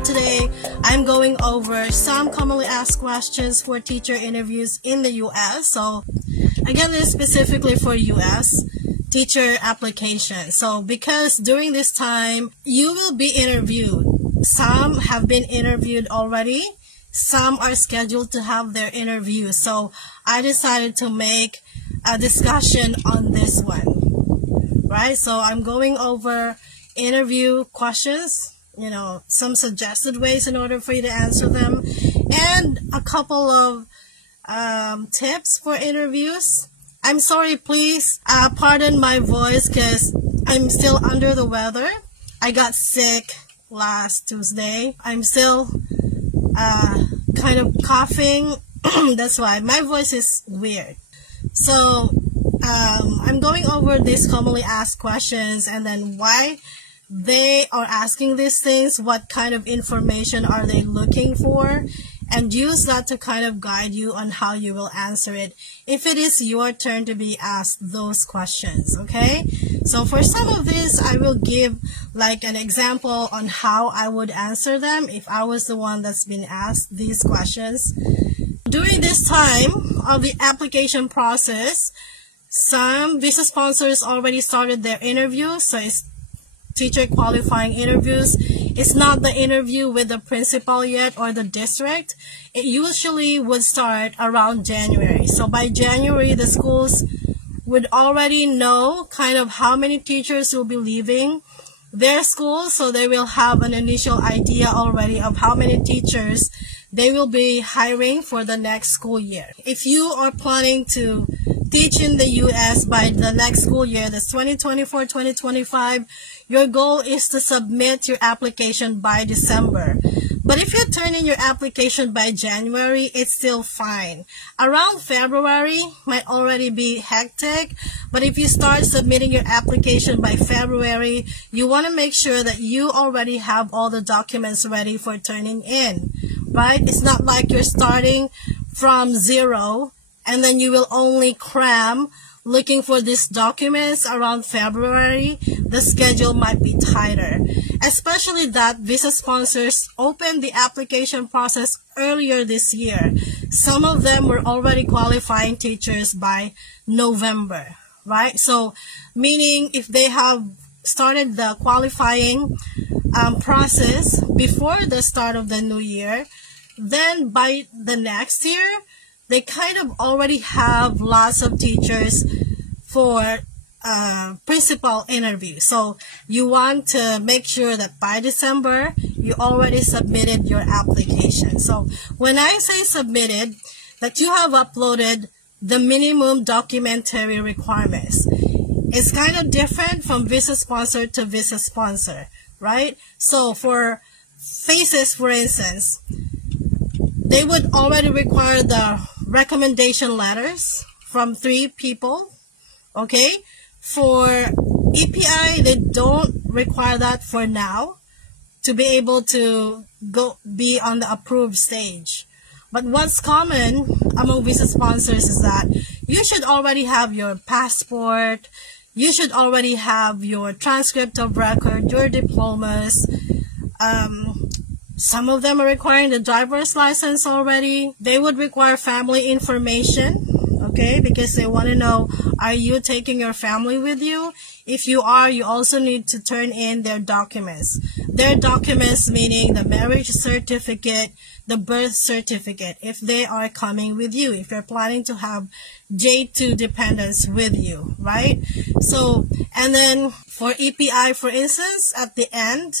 today, I'm going over some commonly asked questions for teacher interviews in the US. So again, this is specifically for US teacher application. So because during this time, you will be interviewed. Some have been interviewed already. Some are scheduled to have their interviews. So I decided to make a discussion on this one, right? So I'm going over interview questions, some suggested ways in order for you to answer them, and a couple of tips for interviews. I'm sorry, please pardon my voice because I'm still under the weather. I got sick last Tuesday. I'm still kind of coughing. That's why my voice is weird. So I'm going over these commonly asked questions and then why they are asking these things, what kind of information are they looking for, and use that to kind of guide you on how you will answer it if it is your turn to be asked those questions, okay? So for some of this, I will give like an example on how I would answer them if I was the one that's been asked these questions. During this time of the application process, some visa sponsors already started their interviews, so it's teacher qualifying interviews. It's not the interview with the principal yet or the district. It usually would start around January. So by January, the schools would already know kind of how many teachers will be leaving their schools, so they will have an initial idea already of how many teachers they will be hiring for the next school year. If you are planning to teach in the US by the next school year, that's 2024-2025, your goal is to submit your application by December. But if you turn in your application by January, it's still fine. Around February might already be hectic, but if you start submitting your application by February, you want to make sure that you already have all the documents ready for turning in, right? It's not like you're starting from zero and then you will only cram looking for these documents around February. The schedule might be tighter, especially that visa sponsors opened the application process earlier this year. Some of them were already qualifying teachers by November, right? So meaning if they have started the qualifying process before the start of the new year, then by the next year, they kind of already have lots of teachers for principal interview. So you want to make sure that by December, you already submitted your application. So when I say submitted, that you have uploaded the minimum documentary requirements. It's kind of different from visa sponsor to visa sponsor, right? So for FACES, for instance, they would already require the recommendation letters from 3 people, okay? For EPI, they don't require that for now to be able to be on the approved stage. But what's common among visa sponsors is that you should already have your passport, you should already have your transcript of record, your diplomas. Some of them are requiring the driver's license already. They would require family information, okay, because they want to know, are you taking your family with you? If you are, you also need to turn in their documents. Their documents meaning the marriage certificate, the birth certificate, if they are coming with you, if you're planning to have J2 dependents with you, right? So, and then for EPI, for instance, at the end,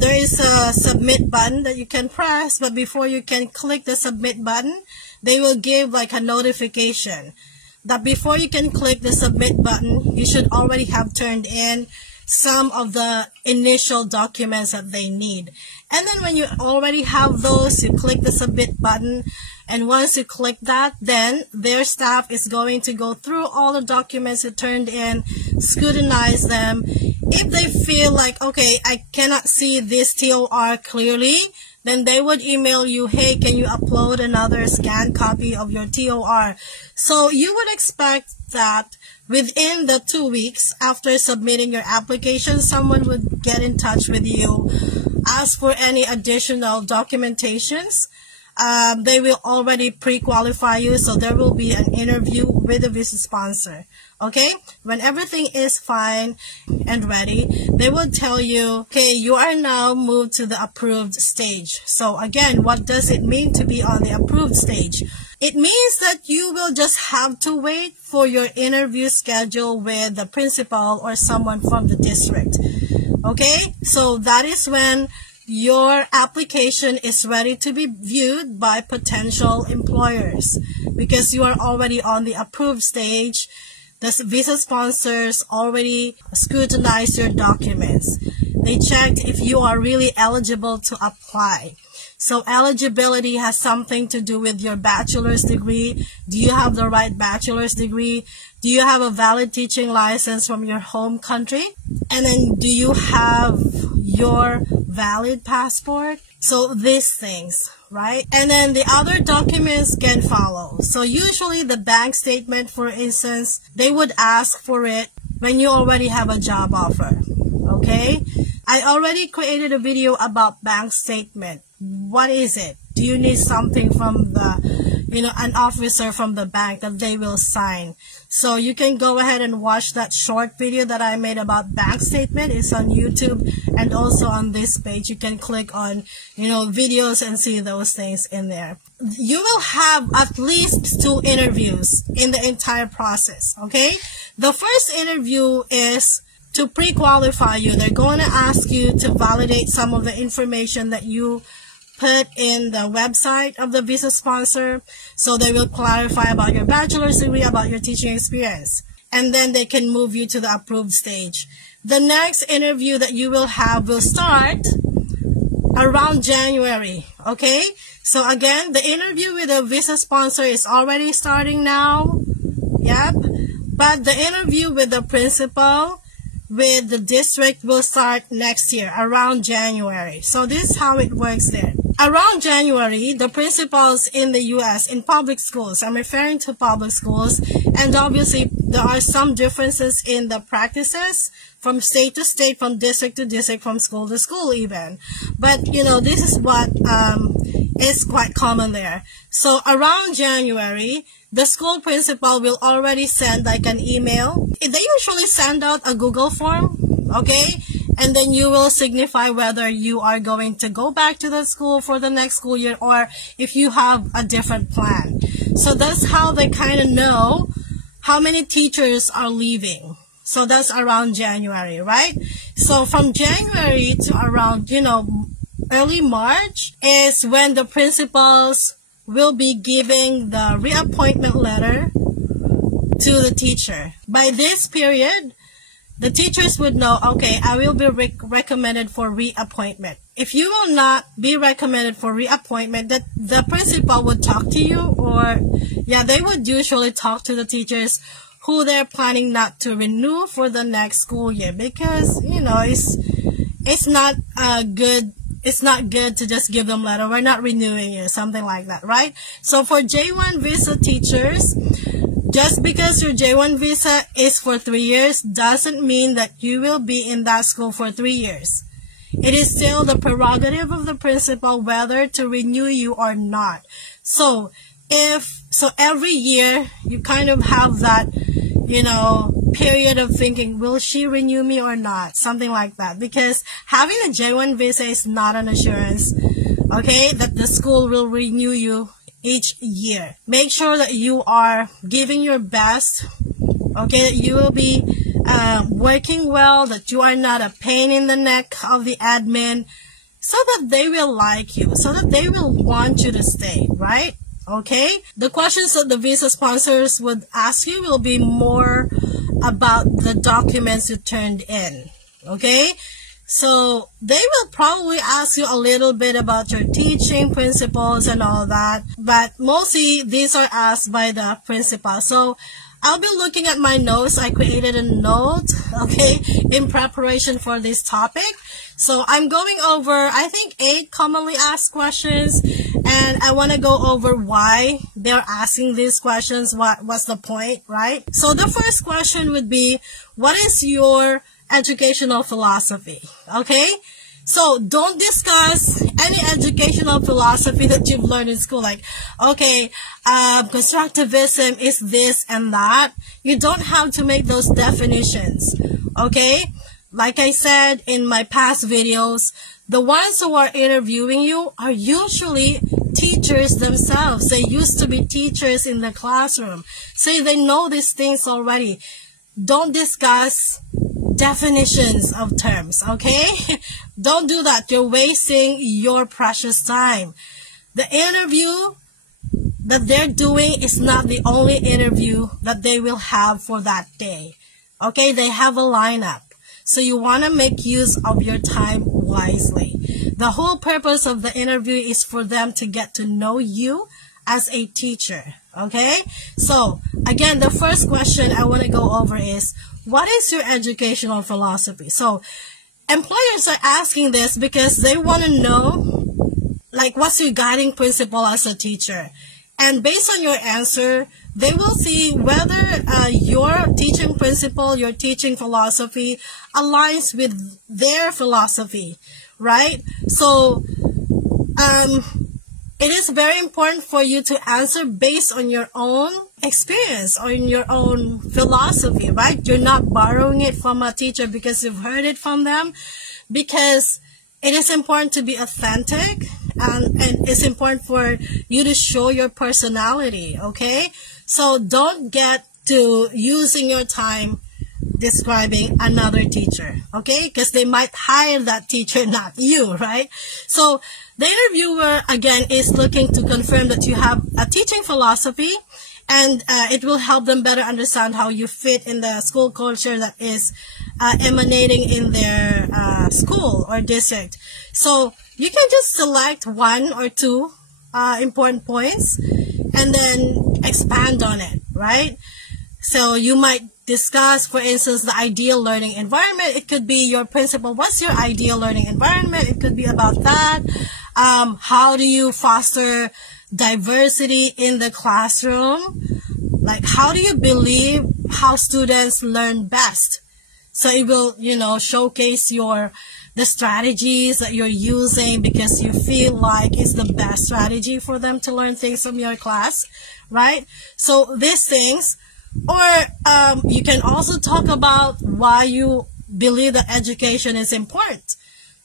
there is a submit button that you can press, but before you can click the submit button, they will give like a notification that before you can click the submit button, you should already have turned in some of the initial documents that they need. And then when you already have those, you click the submit button, and once you click that, then their staff is going to go through all the documents you turned in, scrutinize them. If they feel like, okay, I cannot see this TOR clearly, then they would email you, hey, can you upload another scanned copy of your TOR? So you would expect that within the 2 weeks after submitting your application, someone would get in touch with you ask for any additional documentations, they will already pre-qualify you, so there will be an interview with the visa sponsor. Okay, when everything is fine and ready, they will tell you, okay, you are now moved to the approved stage. So again, what does it mean to be on the approved stage? It means that you will just have to wait for your interview schedule with the principal or someone from the district. Okay, so that is when your application is ready to be viewed by potential employers, because you are already on the approved stage. The visa sponsors already scrutinized your documents. They checked if you are really eligible to apply. So eligibility has something to do with your bachelor's degree. Do you have the right bachelor's degree? Do you have a valid teaching license from your home country? And then do you have your valid passport? So these things, right? And then the other documents can follow. So usually the bank statement, for instance, they would ask for it when you already have a job offer. Okay? I already created a video about bank statement. What is it? Do you need something from the, an officer from the bank that they will sign? So you can go ahead and watch that short video that I made about bank statement. It's on YouTube and also on this page. You can click on, videos and see those things in there. You will have at least 2 interviews in the entire process, okay? The first interview is to pre-qualify you. They're going to ask you to validate some of the information that you put in the website of the visa sponsor. So they will clarify about your bachelor's degree, about your teaching experience, and then they can move you to the approved stage. The next interview that you will have will start around January, okay? So again, the interview with the visa sponsor is already starting now. Yep. But the interview with the principal, with the district, will start next year, around January. So this is how it works there. Around January, the principals in the U.S., in public schools, I'm referring to public schools, and obviously there are some differences in the practices from state to state, from district to district, from school to school even. But, this is what is quite common there. So around January, the school principal will already send like an email. They usually send out a Google form, okay? And then you will signify whether you are going to go back to the school for the next school year or if you have a different plan. So that's how they kind of know how many teachers are leaving. So that's around January, right? So from January to around, early March is when the principals will be giving the reappointment letter to the teacher. By this period, the teachers would know, okay, I will be recommended for reappointment. If you will not be recommended for reappointment, the principal would talk to you, or they would usually talk to the teachers who they're planning not to renew for the next school year, because it's not good. It's not good to just give them letter, we're not renewing you, something like that, right? So for J1 visa teachers, just because your J1 visa is for 3 years doesn't mean that you will be in that school for 3 years. It is still the prerogative of the principal whether to renew you or not. So every year you kind of have that, period of thinking, will she renew me or not? Something like that. Because having a J1 visa is not an assurance, okay, that the school will renew you each year. Make sure that you are giving your best, okay, that you will be working well, that you are not a pain in the neck of the admin, so that they will like you, so that they will want you to stay, right? Okay, the questions that the visa sponsors would ask you will be more about the documents you turned in, okay? So they will probably ask you a little bit about your teaching principles and all that, but mostly these are asked by the principal. So I'll be looking at my notes. I created a note, okay, in preparation for this topic. So I'm going over, I think, 8 commonly asked questions, and I want to go over why they're asking these questions, what's the point, right? So the first question would be, what is your educational philosophy? Okay? So don't discuss any educational philosophy that you've learned in school. Like, okay, constructivism is this and that. You don't have to make those definitions. Okay? Like I said in my past videos, the ones who are interviewing you are usually teachers themselves. They used to be teachers in the classroom. So they know these things already. Don't discuss definitions of terms, okay? Don't do that. You're wasting your precious time. The interview that they're doing is not the only interview that they will have for that day. Okay? They have a lineup. So you want to make use of your time wisely. The whole purpose of the interview is for them to get to know you as a teacher. Okay? So, again, the first question I want to go over is, what is your educational philosophy? So, employers are asking this because they want to know, like, what's your guiding principle as a teacher? And based on your answer, they will see whether your teaching principle, your teaching philosophy aligns with their philosophy, right? So, it is very important for you to answer based on your own experience or in your own philosophy, right? You're not borrowing it from a teacher because you've heard it from them, because it is important to be authentic, and it's important for you to show your personality, okay? So don't get to using your time describing another teacher, okay? Because they might hire that teacher, not you, right? So the interviewer, again, is looking to confirm that you have a teaching philosophy, and it will help them better understand how you fit in the school culture that is emanating in their school or district. So you can just select one or two important points and then expand on it, right? So you might discuss, for instance, the ideal learning environment. It could be your principle. What's your ideal learning environment? It could be about that. How do you foster diversity in the classroom? Like, how do you believe how students learn best? So it will, showcase the strategies that you're using because you feel like it's the best strategy for them to learn things from your class, right? So these things, or you can also talk about why you believe that education is important.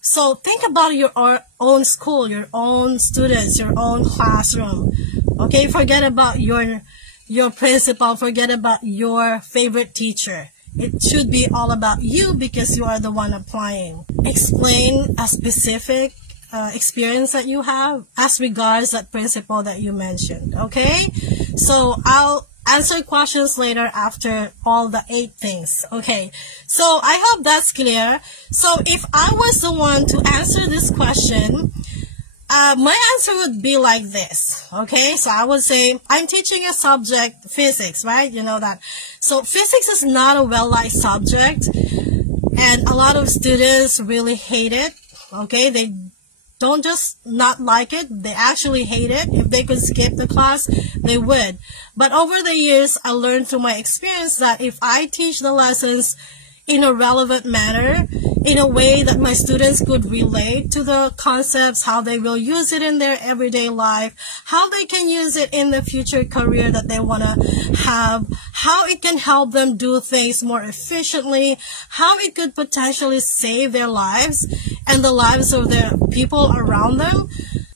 So think about your own school, your own students, your own classroom. Okay, forget about your principal, forget about your favorite teacher. It should be all about you because you are the one applying. Explain a specific experience that you have as regards that principle that you mentioned. Okay, so I'll answer questions later after all the 8 things. Okay, so I hope that's clear. So if I was the one to answer this question, my answer would be like this. Okay, so I would say I'm teaching a subject, physics, right? You know that. So physics is not a well-liked subject, and a lot of students really hate it. Okay, they don't just not like it, they actually hate it. If they could skip the class, they would. But over the years, I learned through my experience that if I teach the lessons in a relevant manner, in a way that my students could relate to the concepts, how they will use it in their everyday life, how they can use it in the future career that they want to have, how it can help them do things more efficiently, how it could potentially save their lives and the lives of the people around them,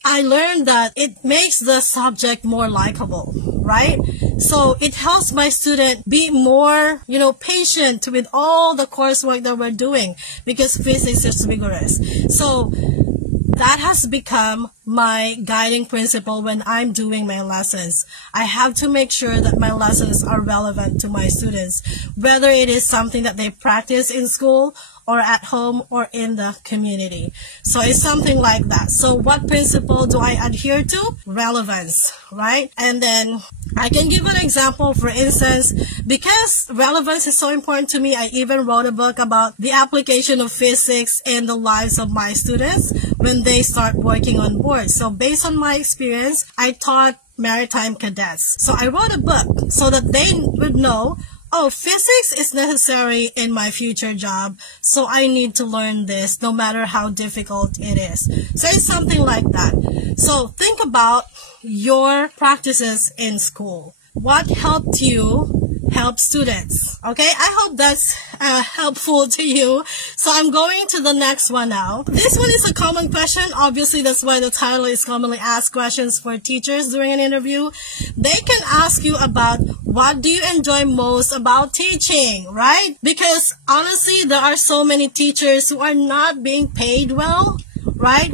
I learned that it makes the subject more likable, right? So it helps my student be more, patient with all the coursework that we're doing because physics is rigorous. So that has become my guiding principle when I'm doing my lessons. I have to make sure that my lessons are relevant to my students, whether it is something that they practice in school or at home or in the community. So it's something like that. So what principle do I adhere to? Relevance, right? And then I can give an example. For instance, because relevance is so important to me, I even wrote a book about the application of physics in the lives of my students when they start working on board. So based on my experience, I taught maritime cadets. So I wrote a book so that they would know oh, physics is necessary in my future job, so I need to learn this no matter how difficult it is. Say something like that. So think about your practices in school. What helped you help students? Okay, I hope that's helpful to you. So I'm going to the next one now. This one is a common question. Obviously, that's why the title is commonly asked questions for teachers during an interview. They can ask you about what do you enjoy most about teaching, right? Because honestly, there are so many teachers who are not being paid well, right?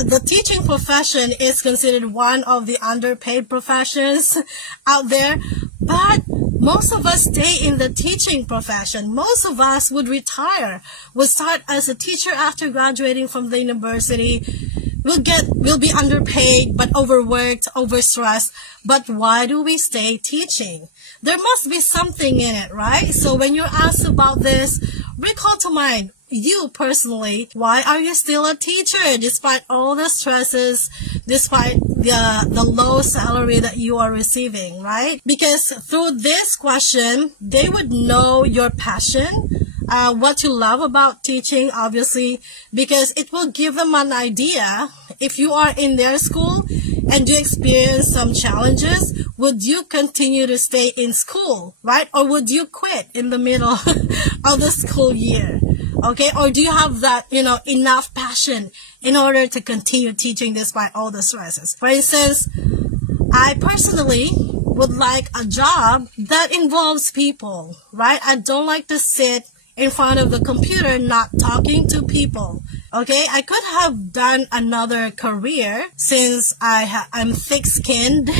The teaching profession is considered one of the underpaid professions out there, but most of us stay in the teaching profession. Most of us would retire, would start as a teacher after graduating from the university. We'll be underpaid, but overworked, overstressed. But why do we stay teaching? There must be something in it, right? So when you're asked about this, recall to mind, you personally, why are you still a teacher despite all the stresses, despite the low salary that you are receiving, right? Because through this question, they would know your passion, what you love about teaching, obviously, because it will give them an idea. If you are in their school and you experience some challenges, would you continue to stay in school, right? Or would you quit in the middle of the school year? Okay, or do you have that, enough passion in order to continue teaching despite all the stresses? For instance, I personally would like a job that involves people, right? I don't like to sit in front of the computer not talking to people. Okay, I could have done another career since I'm thick-skinned,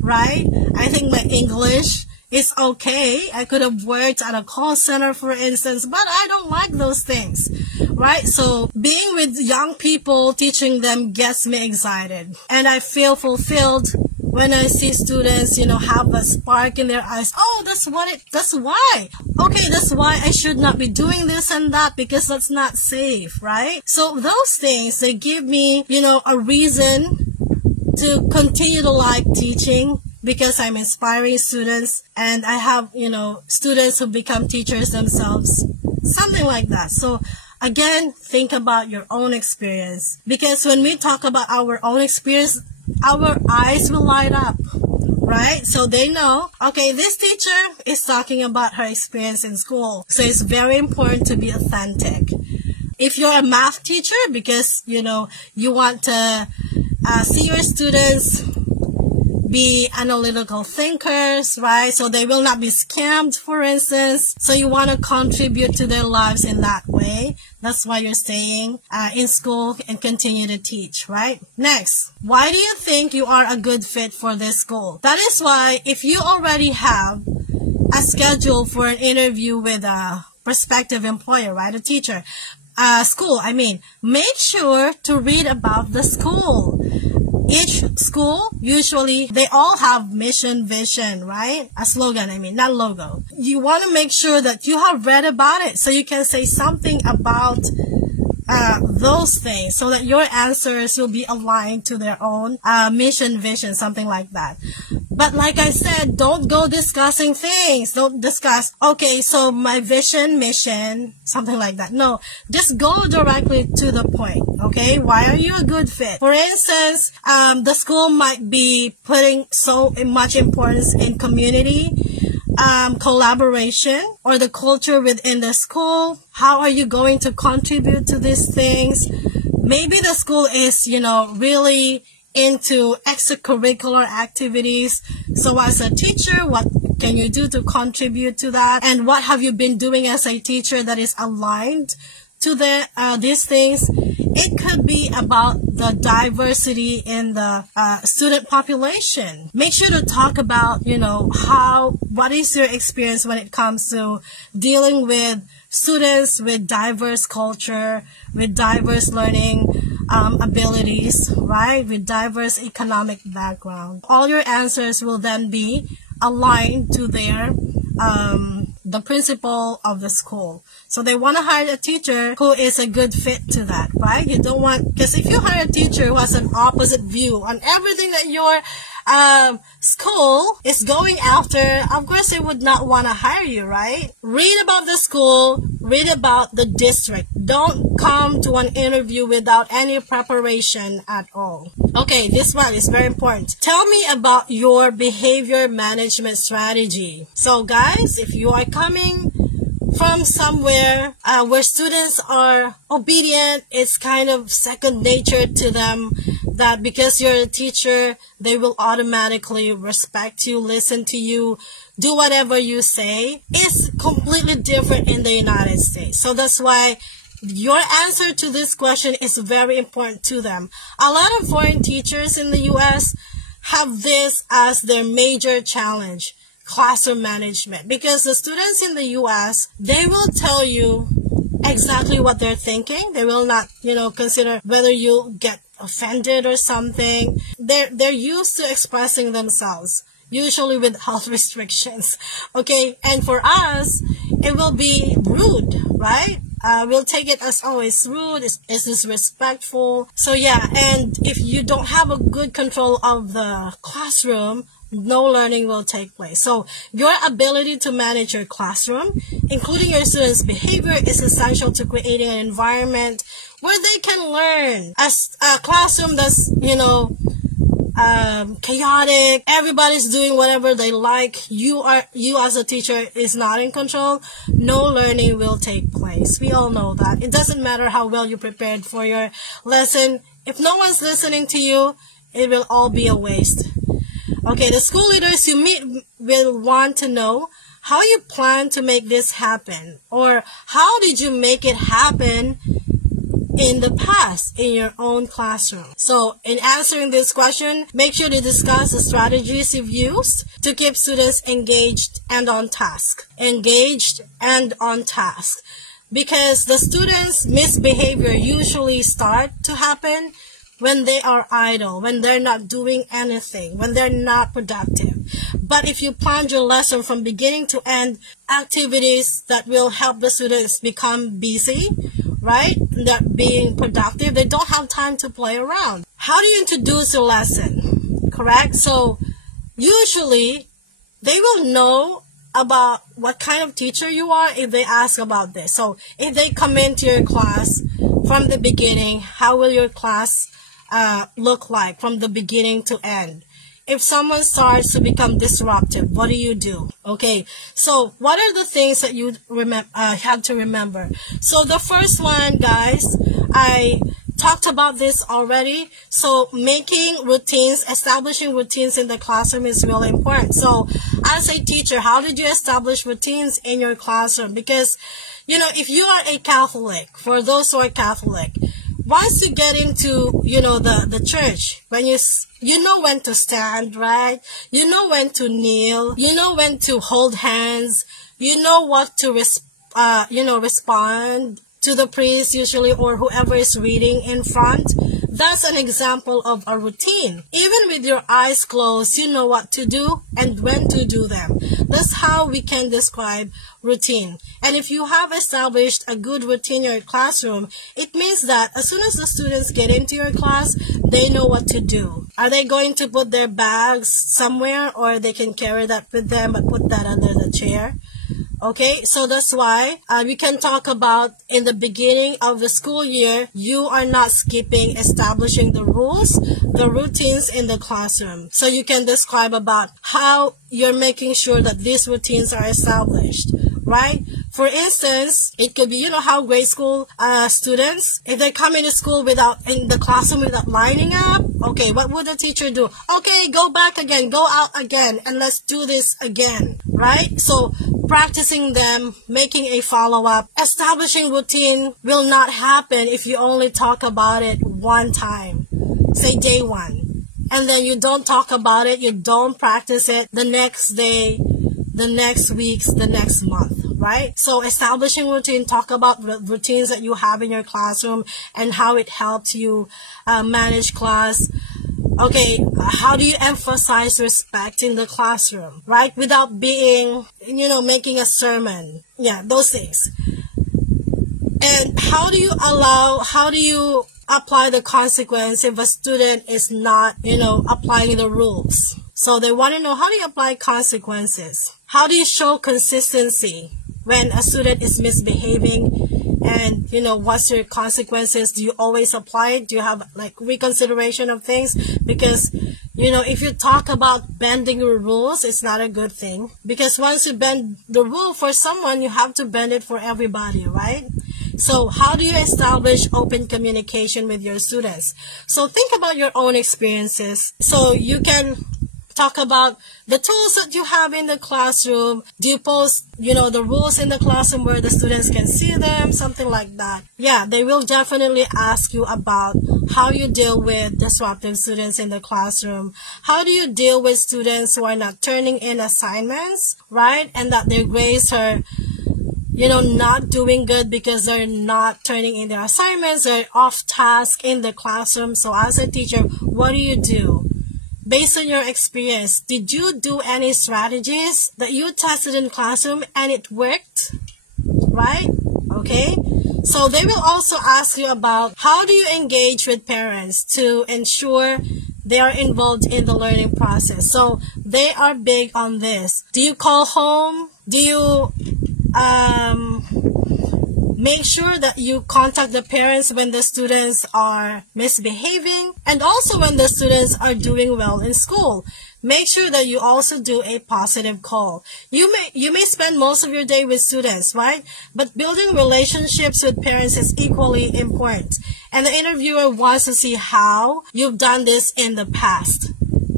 right? I think my English is okay. I could have worked at a call center, for instance, but I don't like those things, right? So being with young people, teaching them gets me excited. And I feel fulfilled when I see students, have a spark in their eyes. Oh, that's why. Okay, that's why I should not be doing this and that, because that's not safe, right? So those things, they give me, a reason to continue to like teaching, because I'm inspiring students and I have, students who become teachers themselves, something like that. So again, think about your own experience, because when we talk about our own experience, our eyes will light up, right? So they know, okay, this teacher is talking about her experience in school. So it's very important to be authentic. If you're a math teacher, because, you want to see your students be analytical thinkers, right? So they will not be scammed, for instance. So you want to contribute to their lives in that way. That's why you're staying in school and continue to teach, right? Next, why do you think you are a good fit for this school? That is why if you already have a schedule for an interview with a prospective employer, right? A teacher, school, make sure to read about the school. Each school, usually, they all have mission, vision, right? A slogan, not logo. You want to make sure that you have read about it so you can say something about those things so that your answers will be aligned to their own mission, vision, something like that. But like I said, don't go discussing things. Don't discuss, okay, so my vision, mission, something like that. No, just go directly to the point, okay? Why are you a good fit? For instance, the school might be putting so much importance in community, collaboration, or the culture within the school. How are you going to contribute to these things? Maybe the school is, really into extracurricular activities. So as a teacher, what can you do to contribute to that? And what have you been doing as a teacher that is aligned to these things? It could be about the diversity in the student population. Make sure to talk about, what is your experience when it comes to dealing with students with diverse culture, with diverse learning abilities, right? With diverse economic background. All your answers will then be aligned to the principal of the school. So they want to hire a teacher who is a good fit to that, right? You don't want, because if you hire a teacher who has an opposite view on everything that you're school is going after, of course they would not want to hire you, right? Read about the school, read about the district. Don't come to an interview without any preparation at all. Okay, this one is very important. Tell me about your behavior management strategy. So guys, if you are coming from somewhere where students are obedient, it's kind of second nature to them, that because you're a teacher, they will automatically respect you, listen to you, do whatever you say. It's completely different in the United States. So that's why your answer to this question is very important to them. A lot of foreign teachers in the US have this as their major challenge, classroom management, because the students in the US, they will tell you exactly what they're thinking. They will not, consider whether you get offended or something. They're used to expressing themselves, usually with health restrictions. Okay, and for us, it will be rude, right? We'll take it as, oh, it's rude, it's disrespectful. So yeah, and if you don't have a good control of the classroom, no learning will take place. So your ability to manage your classroom, including your students' behavior, is essential to creating an environment where they can learn. As a classroom that's, chaotic, everybody's doing whatever they like, you as a teacher is not in control, no learning will take place. We all know that. It doesn't matter how well you prepared for your lesson. If no one's listening to you, it will all be a waste. Okay, the school leaders you meet will want to know how you plan to make this happen, or how did you make it happen in the past in your own classroom. So in answering this question, make sure to discuss the strategies you've used to keep students engaged and on task. Engaged and on task. Because the students' misbehavior usually start to happen when they are idle, when they're not doing anything, when they're not productive. But if you plan your lesson from beginning to end, activities that will help the students become busy, right? That being productive, they don't have time to play around. How do you introduce your lesson? Correct? So usually they will know about what kind of teacher you are if they ask about this. So if they come into your class from the beginning, how will your class look like from the beginning to end? If someone starts to become disruptive, what do you do? Okay, so what are the things that you have to remember? So the first one, guys, I talked about this already. So making routines, establishing routines in the classroom is really important. So as a teacher, how did you establish routines in your classroom? Because, if you are a Catholic, for those who are Catholic, once you get into, the church, when you know when to stand, right? You know when to kneel. You know when to hold hands. You know what to, respond to the priest usually, or whoever is reading in front. That's an example of a routine. Even with your eyes closed, you know what to do and when to do them. That's how we can describe routine. And if you have established a good routine in your classroom, it means that as soon as the students get into your class, they know what to do. Are they going to put their bags somewhere, or they can carry that with them but put that under the chair? Okay, so that's why we can talk about in the beginning of the school year, you are not skipping establishing the rules, the routines in the classroom. So you can describe about how you're making sure that these routines are established, right? For instance, it could be, how grade school students, if they come into school in the classroom without lining up, okay, what would the teacher do? Okay, go back again, go out again, and let's do this again, right? So practicing them, making a follow-up, establishing routine will not happen if you only talk about it one time, say day one, and then you don't talk about it, you don't practice it the next day, the next weeks, the next month, right? So establishing routine, talk about routines that you have in your classroom and how it helps you manage class. Okay, how do you emphasize respect in the classroom, right? Without being, making a sermon. Yeah, those things. And how do you apply the consequence if a student is not, applying the rules. So they want to know, how do you apply consequences? How do you show consistency when a student is misbehaving? And, what's your consequences? Do you always apply it? Do you have like reconsideration of things? Because, if you talk about bending the rules, it's not a good thing. Because once you bend the rule for someone, you have to bend it for everybody, right? So how do you establish open communication with your students? So think about your own experiences. So you can talk about the tools that you have in the classroom. Do you post, the rules in the classroom where the students can see them? Something like that. Yeah, they will definitely ask you about how you deal with disruptive students in the classroom. How do you deal with students who are not turning in assignments, right? And that their grades are, not doing good because they're not turning in their assignments. They're off task in the classroom. So as a teacher, what do you do? Based on your experience, did you do any strategies that you tested in classroom and it worked? Right? Okay. So they will also ask you about how do you engage with parents to ensure they are involved in the learning process. So they are big on this. Do you call home? Do you make sure that you contact the parents when the students are misbehaving, and also when the students are doing well in school? Make sure that you also do a positive call. You may spend most of your day with students, right? But building relationships with parents is equally important. And the interviewer wants to see how you've done this in the past,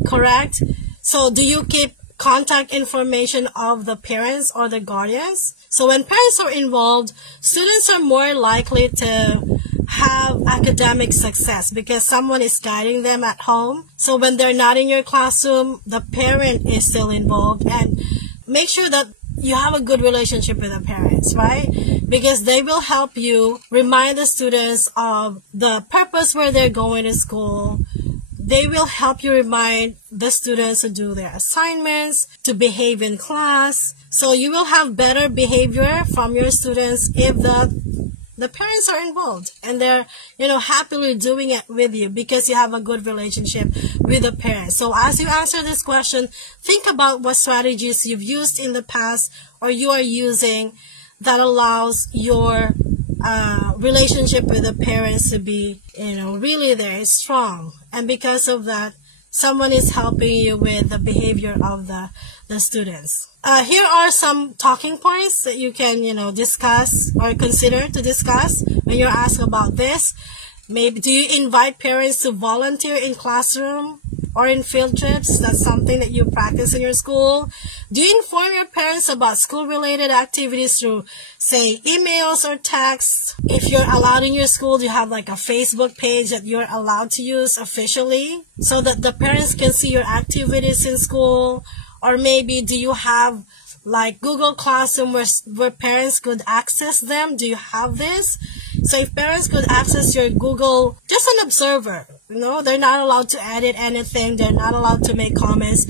correct? So do you keep contact information of the parents or the guardians? So when parents are involved, students are more likely to have academic success because someone is guiding them at home. So when they're not in your classroom, the parent is still involved, and make sure that you have a good relationship with the parents, right? Because they will help you remind the students of the purpose where they're going to school. They will help you remind the students to do their assignments, to behave in class. So you will have better behavior from your students if the parents are involved and they're, happily doing it with you because you have a good relationship with the parents. So as you answer this question, think about what strategies you've used in the past or you are using that allows your relationship with the parents to be, really there, strong. And because of that, someone is helping you with the behavior of the students. Here are some talking points that you can, discuss or consider to discuss when you're asked about this. Maybe, do you invite parents to volunteer in classroom or in field trips? That's something that you practice in your school. Do you inform your parents about school-related activities through, say, emails or texts? If you're allowed in your school, do you have like a Facebook page that you're allowed to use officially so that the parents can see your activities in school? Or maybe do you have like Google Classroom where parents could access them? Do you have this? So if parents could access your Google, just an observer, they're not allowed to edit anything. They're not allowed to make comments.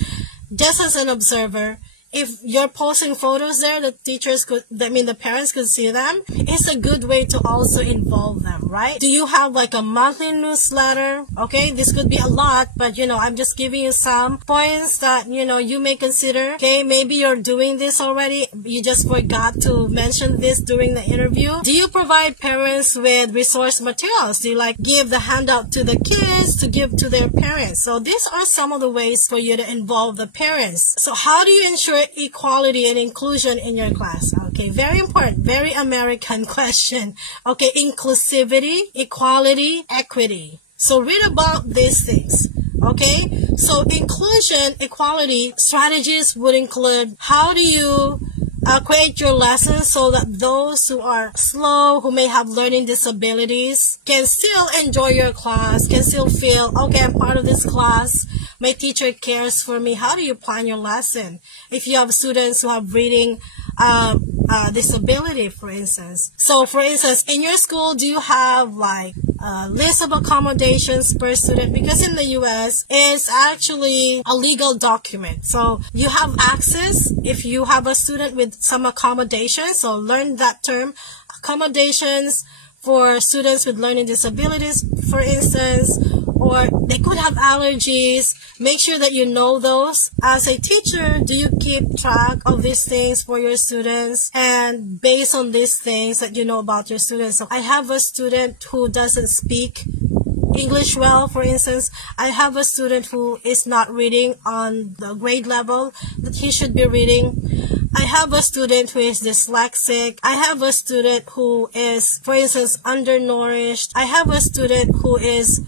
Just as an observer, if you're posting photos there, the parents could see them. It's a good way to also involve them, right? Do you have like a monthly newsletter? Okay, this could be a lot, but I'm just giving you some points that, you may consider. Okay, maybe you're doing this already. You just forgot to mention this during the interview. Do you provide parents with resource materials? Do you give the handout to the kids to give to their parents? So these are some of the ways for you to involve the parents. So how do you ensure equality and inclusion in your class? Okay, very important, very American question. Okay, inclusivity, equality, equity. So read about these things. Okay, so inclusion, equality strategies would include how do you create your lessons so that those who are slow, who may have learning disabilities, can still enjoy your class, can still feel, okay, I'm part of this class. My teacher cares for me. How do you plan your lesson? If you have students who have reading disability, for instance. So, for instance, in your school, do you have like a list of accommodations per student? Because in the U.S., it's actually a legal document. So you have access if you have a student with some accommodation. So learn that term, accommodations for students with learning disabilities, for instance, or they could have allergies. Make sure that you know those. As a teacher, do you keep track of these things for your students? And based on these things that you know about your students. So I have a student who doesn't speak English well, for instance. I have a student who is not reading on the grade level that he should be reading. I have a student who is dyslexic. I have a student who is, for instance, undernourished. I have a student who is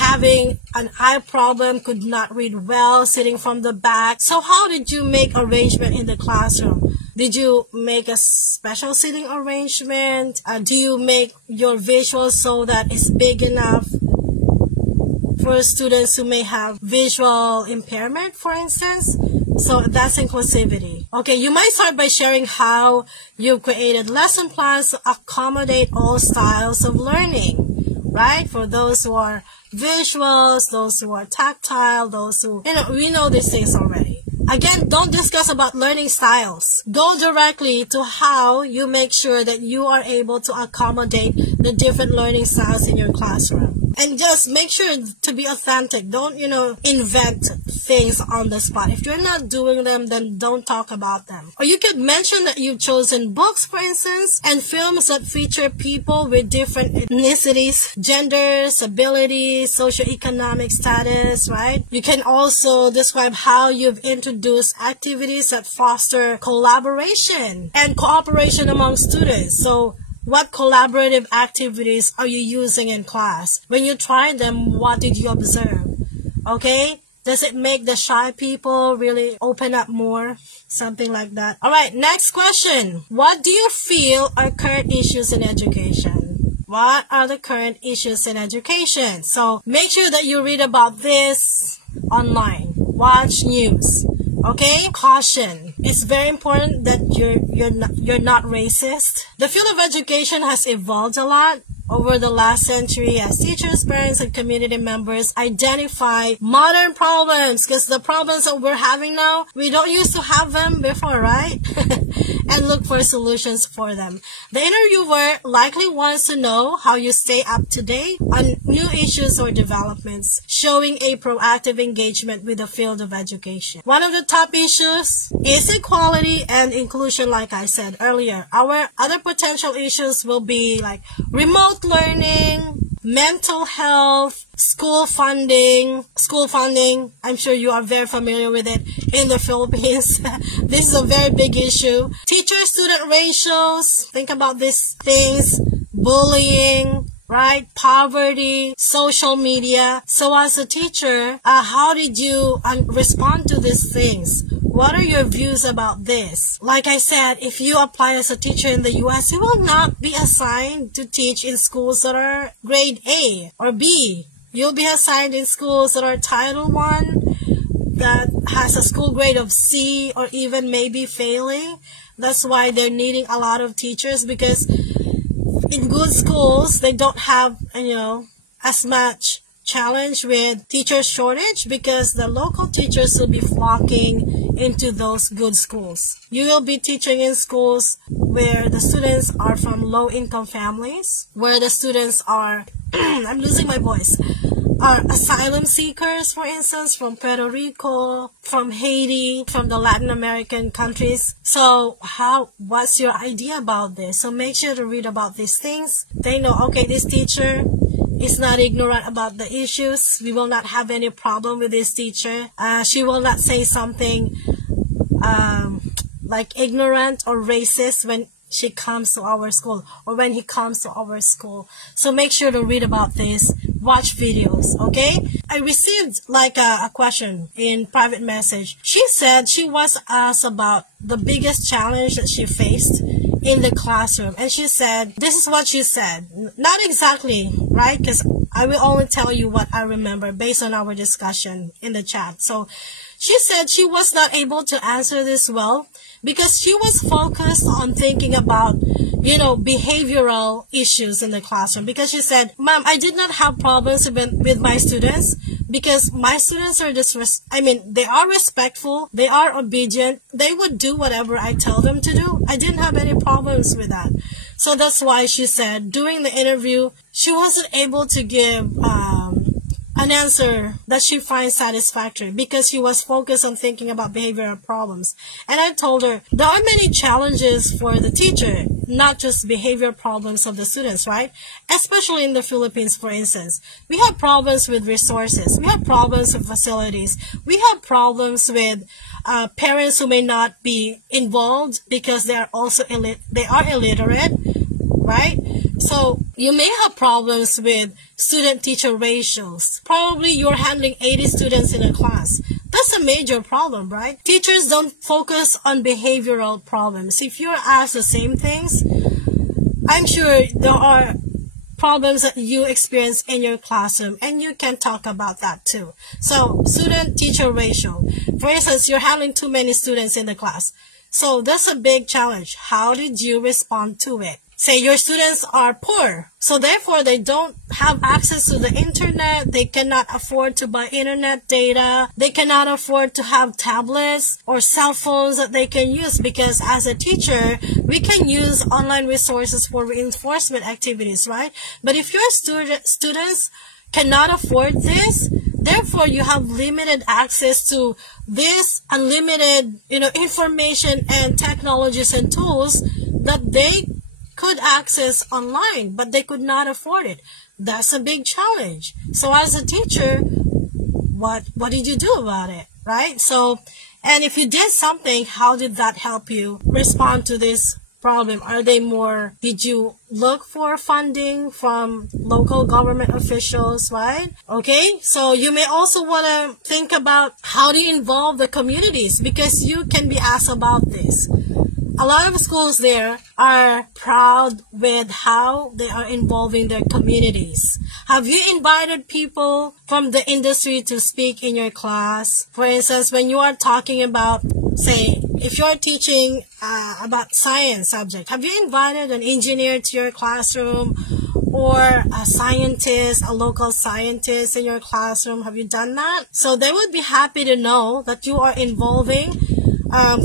having an eye problem, could not read well, sitting from the back. So how did you make arrangement in the classroom? Did you make a special seating arrangement? Do you make your visuals so that it's big enough for students who may have visual impairment, for instance? So that's inclusivity. Okay, you might start by sharing how you created lesson plans to accommodate all styles of learning, right? For those who are visuals, those who are tactile, those who, we know these things already. Again, don't discuss about learning styles. Go directly to how you make sure that you are able to accommodate the different learning styles in your classroom. And just make sure to be authentic. Don't, invent things on the spot. If you're not doing them, then don't talk about them. Or you could mention that you've chosen books, for instance, and films that feature people with different ethnicities, genders, abilities, socioeconomic status, right? You can also describe how you've introduced activities that foster collaboration and cooperation among students. So what collaborative activities are you using in class? When you tried them, what did you observe? Okay? Does it make the shy people really open up more? Something like that. All right, next question. What do you feel are current issues in education? What are the current issues in education? So make sure that you read about this online. Watch news. Okay? Caution. It's very important that you're not racist. The field of education has evolved a lot over the last century as teachers, parents, and community members identify modern problems, because the problems that we're having now, we don't used to have them before, right? And look for solutions for them. The interviewer likely wants to know how you stay up to date on new issues or developments, showing a proactive engagement with the field of education. One of the top issues is equality and inclusion, like I said earlier. Our other potential issues will be like remote learning, mental health, school funding. I'm sure you are very familiar with it in the Philippines. This is a very big issue. Teacher-student ratios. Think about these things. Bullying, right? Poverty, social media. So as a teacher, how did you respond to these things? What are your views about this? Like I said, if you apply as a teacher in the U.S., you will not be assigned to teach in schools that are grade A or B. You'll be assigned in schools that are Title I, that has a school grade of C or even maybe failing. That's why they're needing a lot of teachers, because in good schools, they don't have, as much challenge with teacher shortage, because the local teachers will be flocking into those good schools. You will be teaching in schools where the students are from low-income families, where the students are, I'm losing my voice, are asylum seekers, for instance, from Puerto Rico, from Haiti, from the Latin American countries. So what's your idea about this? So make sure to read about these things. They know, okay, this teacher is not ignorant about the issues. We will not have any problem with this teacher. She will not say something like ignorant or racist when she comes to our school or when he comes to our school. So make sure to read about this. Watch videos, okay? I received like a question in private message. She said she was asked about the biggest challenge that she faced in the classroom, and she said, this is what she said. Not exactly, right? Because I will only tell you what I remember based on our discussion in the chat. So she said she was not able to answer this well because she was focused on thinking about, behavioral issues in the classroom. Because she said, Ma'am, I did not have problems with my students because my students are they are respectful, they are obedient, they would do whatever I tell them to do. I didn't have any problems with that. So that's why she said during the interview, she wasn't able to give an answer that she finds satisfactory because she was focused on thinking about behavioral problems. And I told her there are many challenges for the teacher, not just behavior problems of the students, right? Especially in the Philippines, for instance. We have problems with resources. We have problems with facilities. We have problems with parents who may not be involved because they are also illiterate, right? So you may have problems with student-teacher ratios. Probably you're handling 80 students in a class. That's a major problem, right? Teachers don't focus on behavioral problems. If you're asked the same things, I'm sure there are problems that you experience in your classroom, and you can talk about that too. So student-teacher ratio. For instance, you're handling too many students in the class. So that's a big challenge. How did you respond to it? Say your students are poor, so therefore they don't have access to the internet, they cannot afford to buy internet data, they cannot afford to have tablets or cell phones that they can use, because as a teacher, we can use online resources for reinforcement activities, right? But if your students cannot afford this, therefore you have limited access to this unlimited, information and technologies and tools that they could access online, but they could not afford it. That's a big challenge. So as a teacher, what did you do about it, right? So, and if you did something, how did that help you respond to this problem? Did you look for funding from local government officials, right? Okay, so you may also want to think about how do you involve the communities, because you can be asked about this. A lot of schools there are proud with how they are involving their communities. Have you invited people from the industry to speak in your class? For instance, when you are talking about, say, if you're teaching about science subject, have you invited an engineer to your classroom or a scientist, a local scientist in your classroom? Have you done that? So they would be happy to know that you are involving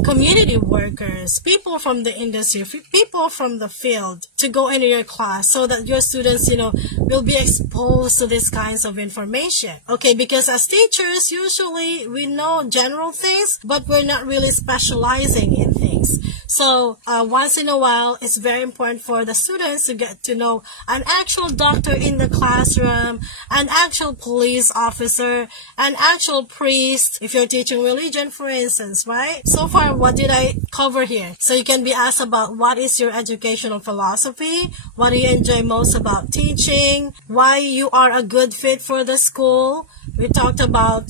community workers, people from the industry, people from the field to go into your class so that your students, will be exposed to these kinds of information. Okay, because as teachers, usually we know general things, but we're not really specializing in things. So once in a while, it's very important for the students to get to know an actual doctor in the classroom, an actual police officer, an actual priest, if you're teaching religion, for instance, right? So far, what did I cover here? So you can be asked about what is your educational philosophy, what do you enjoy most about teaching, why you are a good fit for the school. We talked about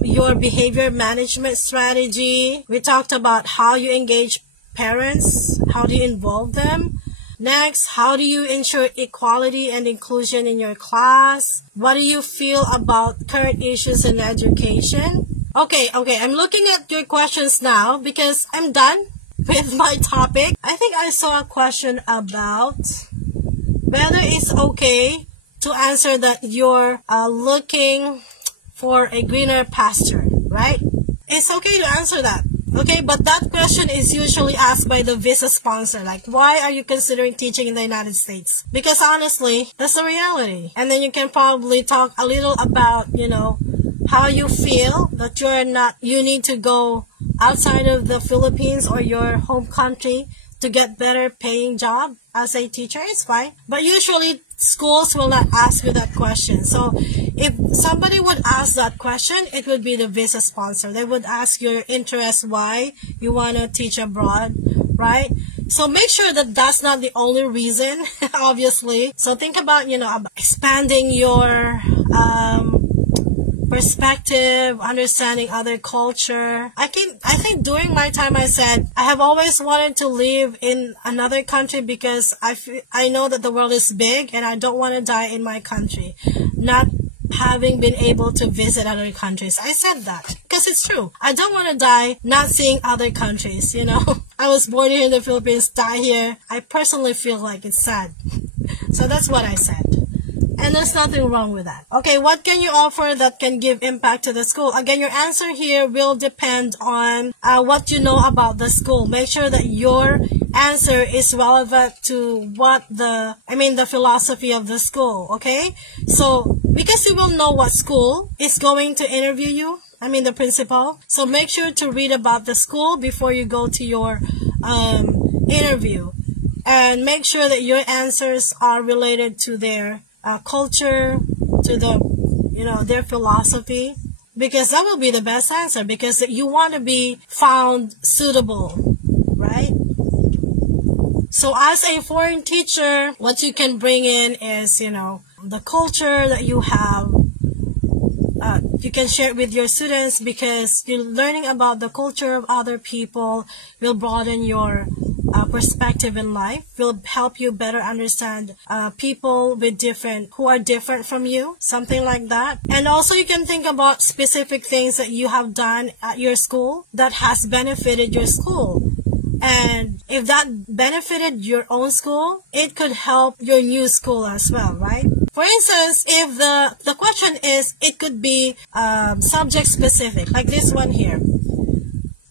your behavior management strategy. We talked about how you engage parents, how do you involve them. Next, how do you ensure equality and inclusion in your class? What do you feel about current issues in education? Okay, I'm looking at your questions now because I'm done with my topic. I think I saw a question about whether it's okay to answer that you're looking for a greener pasture, right? It's okay to answer that. Okay, but that question is usually asked by the visa sponsor, like, why are you considering teaching in the United States? Because honestly, that's the reality. And then you can probably talk a little about, how you feel that you need to go outside of the Philippines or your home country to get better paying job as a teacher. It's fine. But usually schools will not ask you that question. So if somebody would ask that question, it would be the visa sponsor. They would ask your interest, why you want to teach abroad, right? So make sure that that's not the only reason, obviously. So think about, about expanding your perspective, understanding other culture. I think during my time I said I have always wanted to live in another country because I know that the world is big and I don't want to die in my country, not having been able to visit other countries. I said that because it's true. I don't want to die not seeing other countries, I was born here in the Philippines, die here. I personally feel like it's sad. So that's what I said. And there's nothing wrong with that. Okay, what can you offer that can give impact to the school? Again, your answer here will depend on what you know about the school. Make sure that your answer is relevant to what the philosophy of the school, okay? So, because you will know what school is going to interview you, the principal. So make sure to read about the school before you go to your interview. And make sure that your answers are related to their culture, to their philosophy. Because that will be the best answer, because you want to be found suitable, right? So as a foreign teacher, what you can bring in is, the culture that you have. You can share it with your students, because you're learning about the culture of other people will broaden your perspective in life, will help you better understand people who are different from you, something like that. And also you can think about specific things that you have done at your school that has benefited your school. And if that benefited your own school, it could help your new school as well, right? For instance, if the question is, it could be subject specific, like this one here.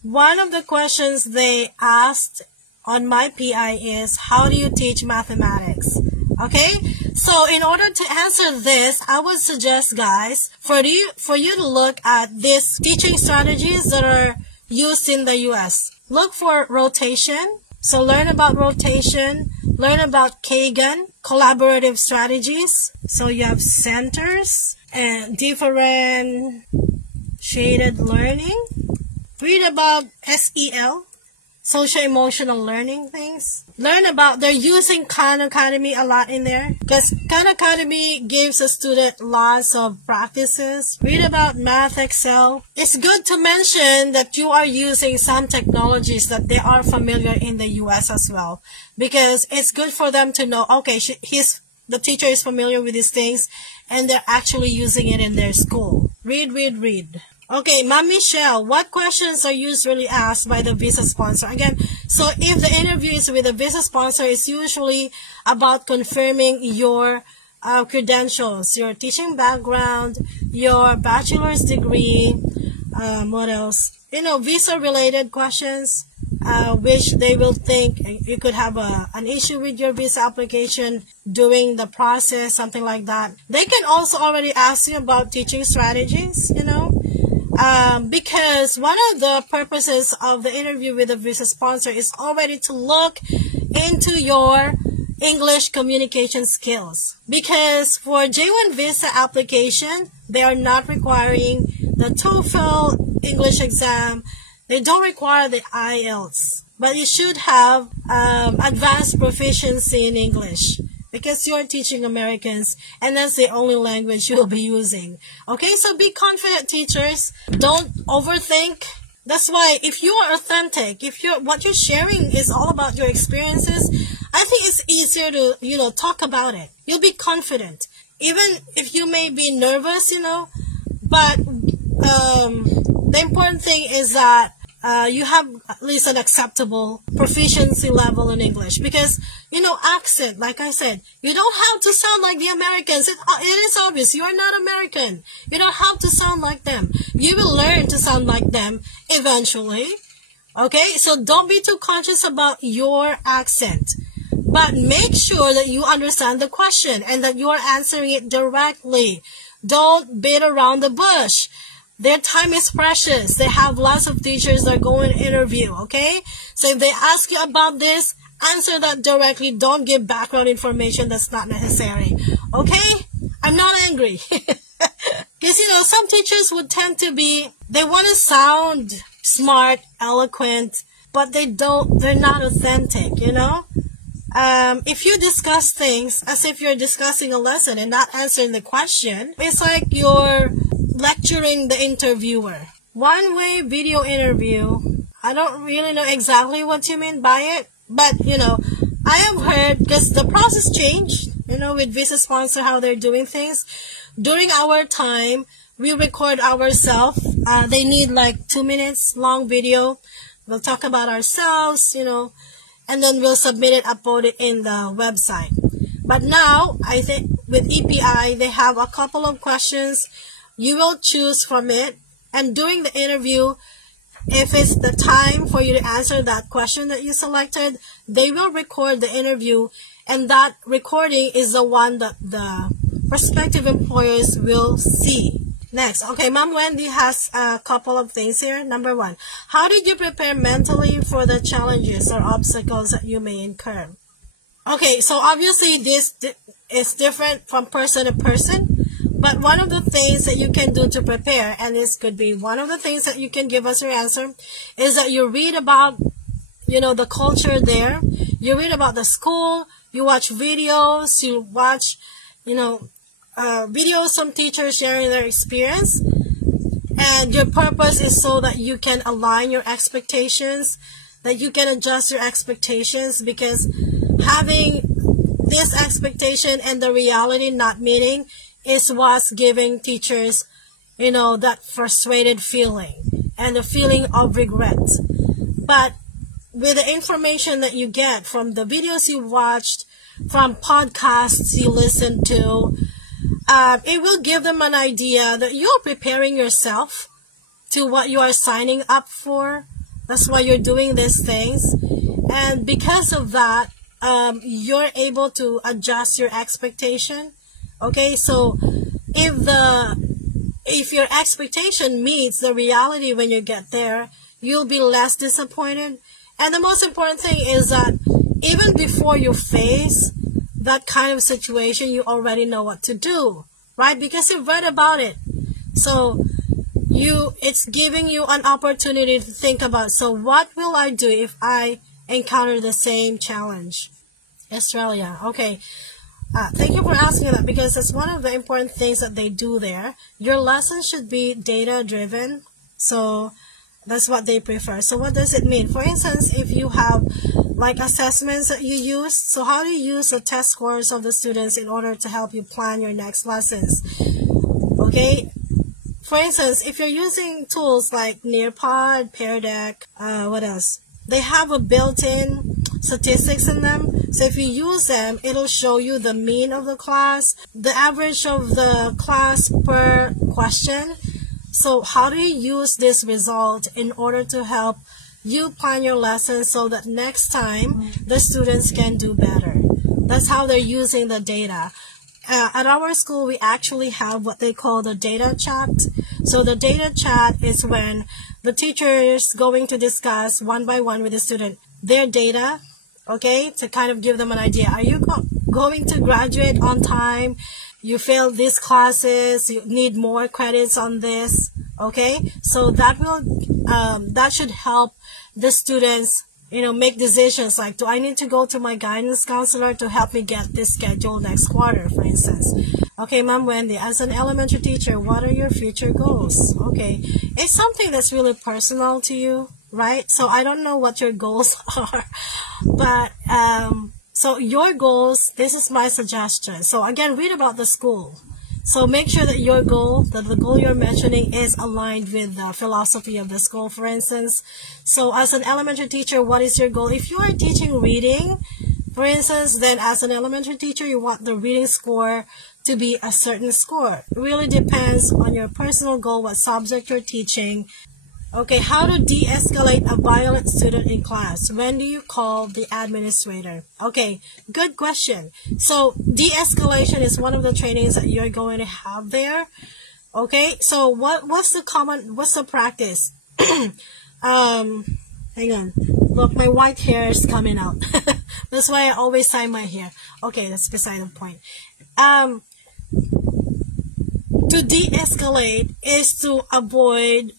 One of the questions they asked on my PI is, how do you teach mathematics? Okay, so in order to answer this, I would suggest, guys, for you to look at these teaching strategies that are used in the US. Look for rotation. So learn about rotation, learn about Kagan, collaborative strategies. So you have centers and differentiated learning. Read about SEL, social emotional learning things. Learn about, they're using Khan Academy a lot in there, because Khan Academy gives a student lots of practices. Read about Math Excel. It's good to mention that you are using some technologies that they are familiar in the US as well, because it's good for them to know, okay, the teacher is familiar with these things and they're actually using it in their school. Read. Okay, Ma'am Michelle, what questions are usually asked by the visa sponsor? Again, so if the interview is with a visa sponsor, it's usually about confirming your credentials, your teaching background, your bachelor's degree, what else? Visa-related questions, which they will think you could have an issue with your visa application during the process, something like that. They can also already ask you about teaching strategies, because one of the purposes of the interview with the visa sponsor is already to look into your English communication skills. Because for J1 visa application, they are not requiring the TOEFL English exam. They don't require the IELTS. But you should have advanced proficiency in English, because you're teaching Americans and that's the only language you'll be using. Okay, so be confident, teachers. Don't overthink. That's why if you are authentic, what you're sharing is all about your experiences, I think it's easier to, talk about it. You'll be confident. Even if you may be nervous, but the important thing is that you have at least an acceptable proficiency level in English, because accent, like I said, you don't have to sound like the Americans. It is obvious you are not American. You don't have to sound like them. You will learn to sound like them eventually. Okay, so don't be too conscious about your accent, but make sure that you understand the question and that you are answering it directly. Don't beat around the bush. Their time is precious. They have lots of teachers that are going to interview, okay? So if they ask you about this, answer that directly. Don't give background information that's not necessary, okay? I'm not angry. Because, some teachers would tend to they want to sound smart, eloquent, but they're not authentic, If you discuss things as if you're discussing a lesson and not answering the question, it's like you're lecturing the interviewer. One-way video interview, I don't really know exactly what you mean by it, but, I have heard, because the process changed, with visa sponsor, how they're doing things. During our time, we record ourselves. They need like 2 minutes long video. We'll talk about ourselves, and then we'll submit it, upload it in the website. But now, I think with EPI, they have a couple of questions. You will choose from it, and during the interview, if it's the time for you to answer that question that you selected, they will record the interview, and that recording is the one that the prospective employers will see. Next, okay, Ma'am Wendy has a couple of things here. Number one, how did you prepare mentally for the challenges or obstacles that you may incur? Okay, so obviously this is different from person to person, but one of the things that you can do to prepare, and this could be one of the things that you can give us your answer, is that you read about, the culture there, you read about the school, you watch videos, you watch, videos from teachers sharing their experience, and your purpose is so that you can align your expectations, that you can adjust your expectations, because having this expectation and the reality not meeting is what's giving teachers, that frustrated feeling and the feeling of regret. But with the information that you get from the videos you watched, from podcasts you listen to, it will give them an idea that you're preparing yourself to what you are signing up for. That's why you're doing these things. And because of that, you're able to adjust your expectation. Okay, so if your expectation meets the reality when you get there, you'll be less disappointed. And the most important thing is that even before you face that kind of situation, you already know what to do, right? Because you've read about it. So it's giving you an opportunity to think about, so what will I do if I encounter the same challenge? Australia, okay. Thank you for asking that, because it's one of the important things that they do there. Your lesson should be data driven, so that's what they prefer. So what does it mean? For instance, if you have like assessments that you use, so how do you use the test scores of the students in order to help you plan your next lessons? Okay, for instance, if you're using tools like Nearpod, Pear Deck, what else? They have a built-in statistics in them. So if you use them, it'll show you the mean of the class, the average of the class per question. So how do you use this result in order to help you plan your lessons so that next time the students can do better? That's how they're using the data. At our school, we actually have what they call the data chat. So the data chat is when the teacher is going to discuss one by one with the student their data, okay, to kind of give them an idea. Are you going to graduate on time? You failed these classes, you need more credits on this, okay? So that should help the students, make decisions like, do I need to go to my guidance counselor to help me get this schedule next quarter, for instance? Okay, Ma'am Wendy, as an elementary teacher, what are your future goals? Okay, it's something that's really personal to you, right? So I don't know what your goals are, but so your goals, this is my suggestion. So again, read about the school. So make sure that your goal, that the goal you're mentioning is aligned with the philosophy of the school, for instance. So as an elementary teacher, what is your goal? If you are teaching reading, for instance, then as an elementary teacher, you want the reading score to be a certain score. It really depends on your personal goal, what subject you're teaching. Okay, how to de-escalate a violent student in class? When do you call the administrator? Okay, good question. So de-escalation is one of the trainings that you're going to have there. Okay, so what's the practice? Hang on. Look, my white hair is coming out. That's why I always tie my hair. Okay, that's beside the point. To de-escalate is to avoid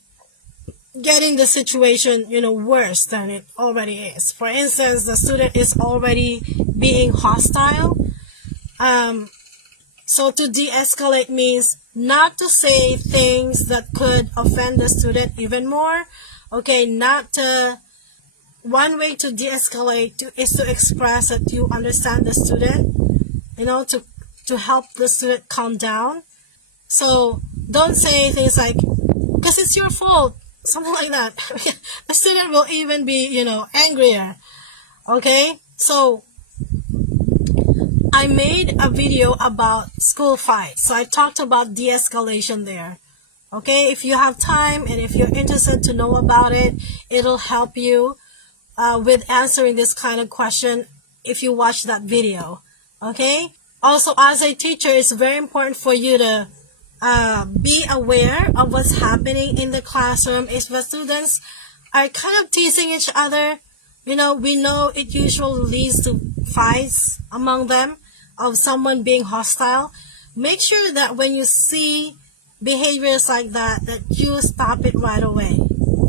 getting the situation, worse than it already is. For instance, the student is already being hostile. So to de-escalate means not to say things that could offend the student even more. Okay, one way to de-escalate is to express that you understand the student, to help the student calm down. So don't say things like, because it's your fault, something like that. The student will even be, angrier. Okay, so I made a video about school fights. So I talked about de-escalation there. Okay, if you have time and if you're interested to know about it, it'll help you with answering this kind of question if you watch that video. Okay, also as a teacher, it's very important for you to be aware of what's happening in the classroom. If the students are kind of teasing each other, we know it usually leads to fights among them, of someone being hostile. Make sure that when you see behaviors like that you stop it right away.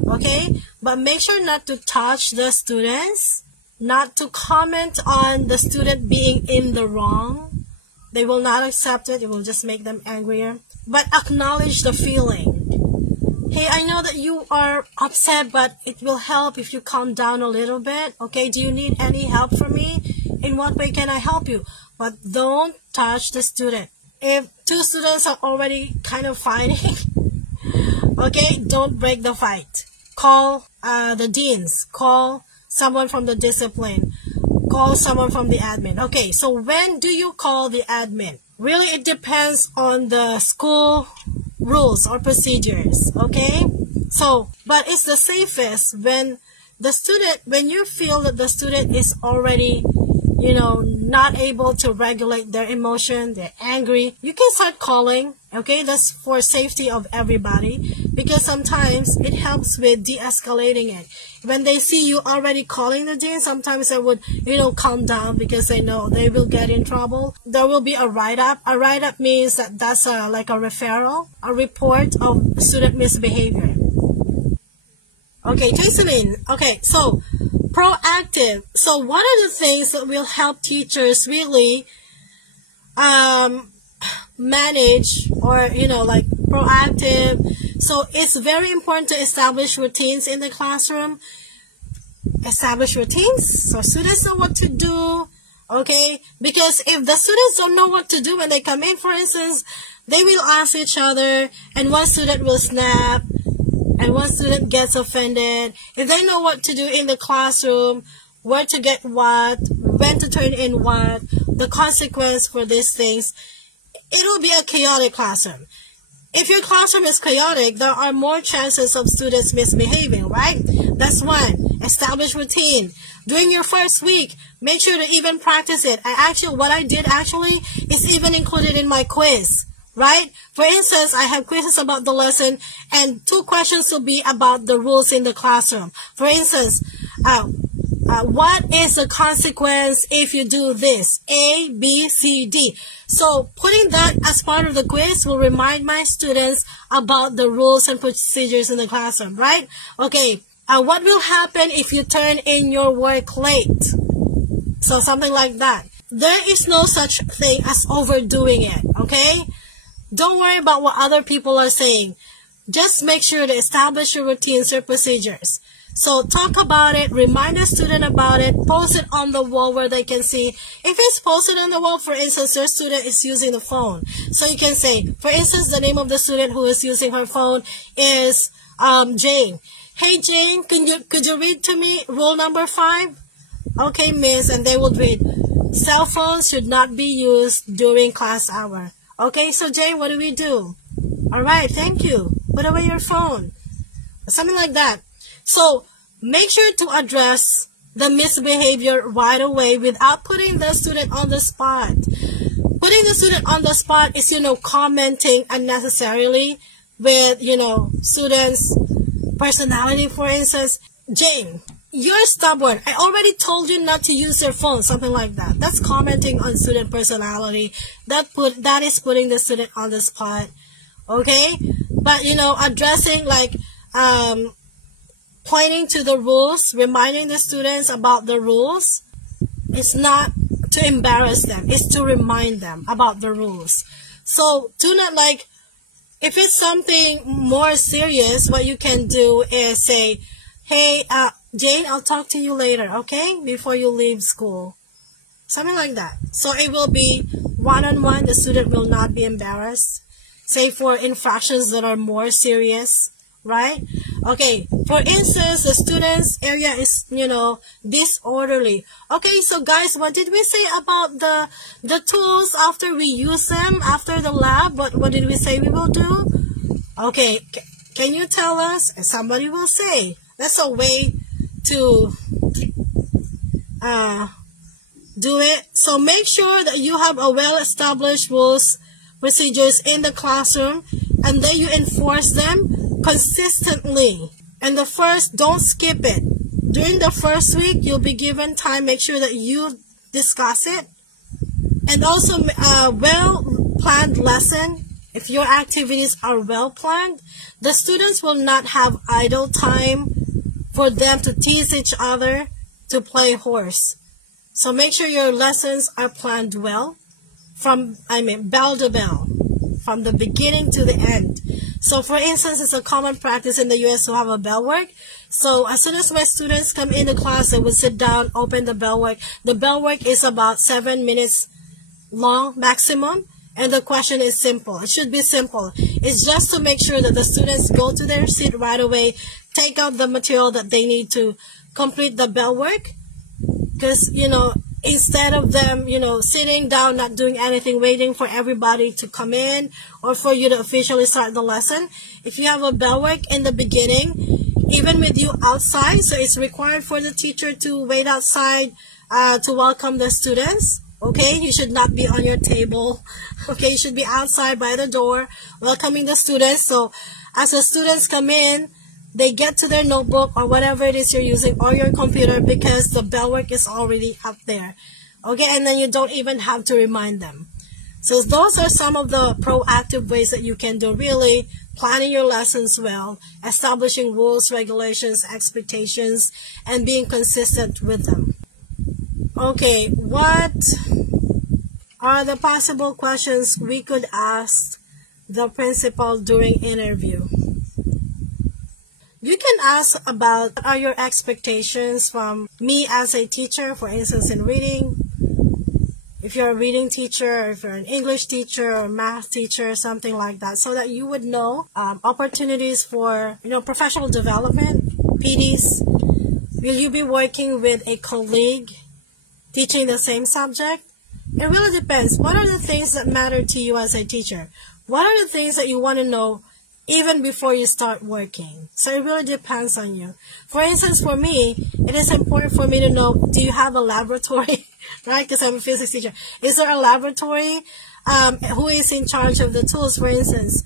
Okay, but make sure not to touch the students, not to comment on the student being in the wrong. They will not accept it. It will just make them angrier. But acknowledge the feeling. Hey, I know that you are upset, but it will help if you calm down a little bit. Okay, do you need any help from me? In what way can I help you? But don't touch the student. If two students are already kind of fighting, okay, don't break the fight. Call the deans. Call someone from the discipline. Call someone from the admin. Okay, so when do you call the admin? Really, it depends on the school rules or procedures. Okay, so but it's the safest when you feel that the student is already not able to regulate their emotion, they're angry, you can start calling. Okay, that's for safety of everybody, because sometimes it helps with de-escalating it. When they see you already calling the dean, sometimes they would calm down, because they know they will get in trouble. There will be a write-up. A write-up means that's like a referral, a report of student misbehavior. Okay, Jocelyn. Okay, so proactive. So what are the things that will help teachers really manage, or like proactive? So it's very important to establish routines in the classroom. Establish routines so students know what to do. Okay, because if the students don't know what to do when they come in, for instance, they will ask each other, and one student will snap, and one student gets offended. If they know what to do in the classroom, where to get what, when to turn in what, the consequence for these things, it will be a chaotic classroom. If your classroom is chaotic, there are more chances of students misbehaving, right? That's one. Establish routine. During your first week, make sure to even practice it. What I did is even included in my quiz. Right? For instance, I have quizzes about the lesson, and 2 questions will be about the rules in the classroom. For instance, what is the consequence if you do this? A, B, C, D. So putting that as part of the quiz will remind my students about the rules and procedures in the classroom, right? Okay, what will happen if you turn in your work late? So something like that. There is no such thing as overdoing it, okay? Don't worry about what other people are saying. Just make sure to establish your routines, your procedures. So talk about it, remind the student about it, post it on the wall where they can see. If it's posted on the wall, for instance, your student is using the phone. So you can say, for instance, the name of the student who is using her phone is Jane. Hey Jane, could you read to me rule number 5? Okay, miss, and they will read, cell phones should not be used during class hour. Okay, so Jane, what do we do? All right, thank you. Put away your phone. Something like that. So make sure to address the misbehavior right away without putting the student on the spot. Putting the student on the spot is, commenting unnecessarily with, students' personality. For instance, Jane, you're stubborn. I already told you not to use your phone. Something like that. That's commenting on student personality. That is putting the student on the spot. Okay? But, addressing pointing to the rules, reminding the students about the rules, it's not to embarrass them. It's to remind them about the rules. So do not if it's something more serious, what you can do is say, hey, Jane, I'll talk to you later, okay? Before you leave school. Something like that. So it will be one-on-one. The student will not be embarrassed. Say for infractions that are more serious, right? Okay, for instance, the student's area is, disorderly. Okay, so guys, what did we say about the tools after we use them, after the lab? What did we say we will do? Okay, can you tell us? And somebody will say, that's a way to do it. So make sure that you have a well-established rules, procedures in the classroom, and then you enforce them consistently. And the first, don't skip it. During the first week, you'll be given time. Make sure that you discuss it. And also a well-planned lesson. If your activities are well-planned, the students will not have idle time for them to tease each other, to play horse. So make sure your lessons are planned well, bell to bell, from the beginning to the end. So for instance, it's a common practice in the US to have a bell work. So as soon as my students come into class, they would sit down, open the bell work. The bell work is about 7 minutes long maximum. And the question is simple. It should be simple. It's just to make sure that the students go to their seat right away, take out the material that they need to complete the bell work. Because, instead of them, sitting down, not doing anything, waiting for everybody to come in or for you to officially start the lesson, if you have a bell work in the beginning, even with you outside, so it's required for the teacher to wait outside to welcome the students. Okay, you should not be on your table. Okay, you should be outside by the door welcoming the students. So as the students come in, they get to their notebook or whatever it is you're using or your computer because the bell work is already up there. Okay, and then you don't even have to remind them. So those are some of the proactive ways that you can do, really planning your lessons well, establishing rules, regulations, expectations, and being consistent with them. Okay, what are the possible questions we could ask the principal during interview? You can ask about what are your expectations from me as a teacher, for instance, in reading. If you're a reading teacher, or if you're an English teacher or math teacher, something like that, so that you would know opportunities for, professional development, PDs. Will you be working with a colleague teaching the same subject? It really depends. What are the things that matter to you as a teacher? What are the things that you want to know even before you start working? So it really depends on you. For instance, for me, it is important for me to know, do you have a laboratory? Right? Because I'm a physics teacher. Is there a laboratory? Who is in charge of the tools, for instance?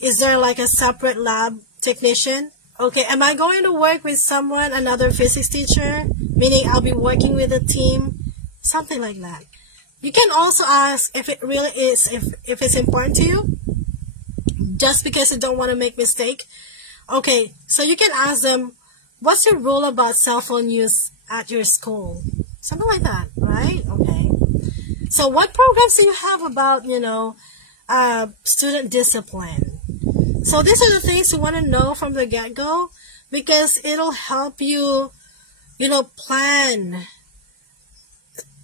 Is there like a separate lab technician? Okay, am I going to work with someone, another physics teacher? Meaning I'll be working with a team? Something like that. You can also ask if it really is, if it's important to you, just because you don't want to make mistake. Okay, so you can ask them, what's your rule about cell phone use at your school? Something like that, right? Okay. So what programs do you have about, student discipline? So these are the things you want to know from the get-go, because it'll help you, plan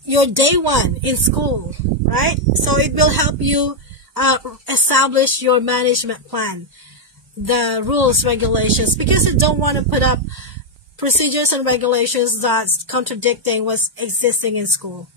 your day one in school, right? So it will help you establish your management plan, the rules, regulations, because you don't want to put up procedures and regulations that's contradicting what's existing in school.